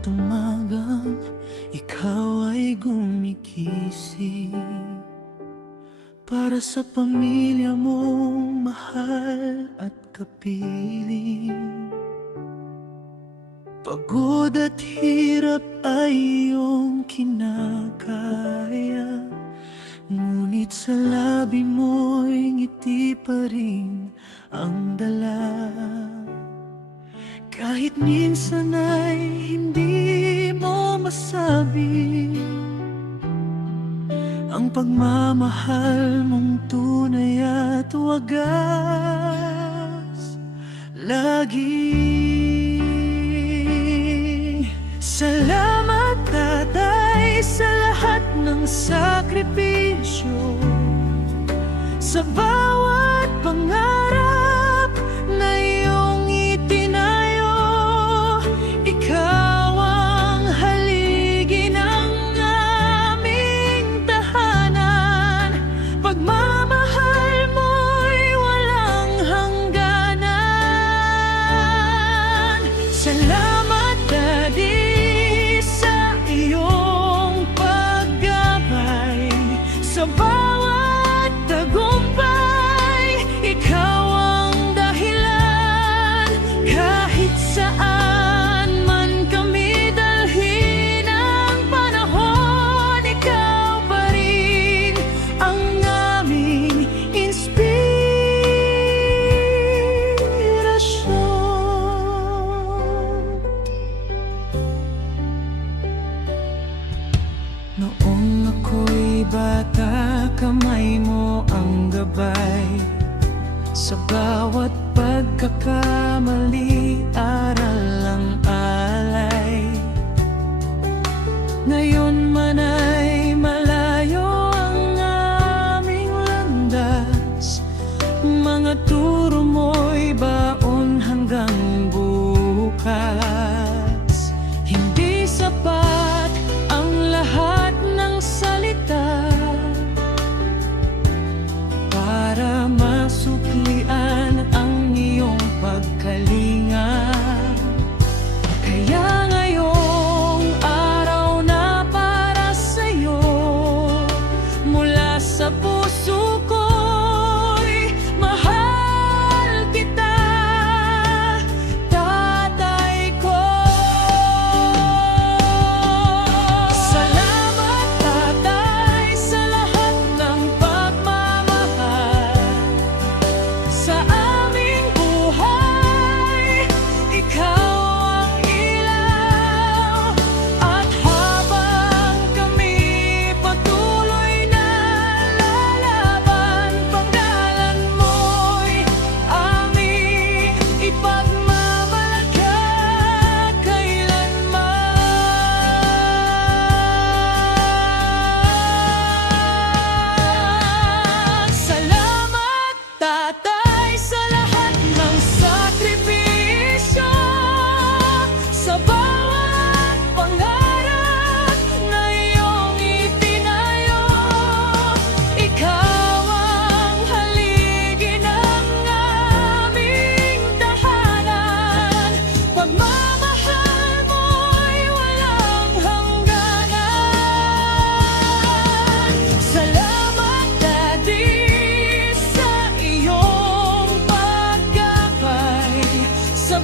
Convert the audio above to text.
bawat umagang ikaw ay gumigising para sa pamilya mong mahal at kapiling. Pagod at hirap ay iyong kinakaya, ngunit sa labi mo'y ngiti pa rin ang dala. Kahit minsan ay hindi mo masabi ang pagmamahal mong tunay at wagas lagi. Salamat, Tatay, sa lahat ng sakripisyo, sa bawat pangarap na iyong itinayo. Ikaw ang haligi ng aming tahanan. Pagmamahal mo'y walang hangganan. Salamat, Daddy, sa iyong paggabay, sa bawat tagumpay. Ikaw ang dahilan, kahit saan man kami dalhin ang panahon. Ikaw pa rin ang aming inspirasyon. Noong ako'y bata, kamay mo ang gabay. Sa bawat pagkakamali, aral ang alay. Ngayon man ay malayo ang aming landas, mga turo mo'y baon hanggang bukas. Hindi sapat ang lahat ng salita para masuklian ang iyong pagkalinga. Kaya ngayong araw na para sa'yo, mula sa puso ko'y mahal kita, Tatay ko. Salamat, Tatay, sa lahat ng pagmamahal sa aming buhay. Ikaw ang ilaw, at habang kami patuloy na lalaban, pangalan mo'y aming ipagmamalagay kailanman. Salamat, Tatay, sa lahat ng sakripisyo, sa bawat pangarap na iyong itinayo. Ikaw ang haligi ng aming tahanan. Pagmamahal mo'y walang hangganan. Salamat, Daddy, sa iyong paggabay, sa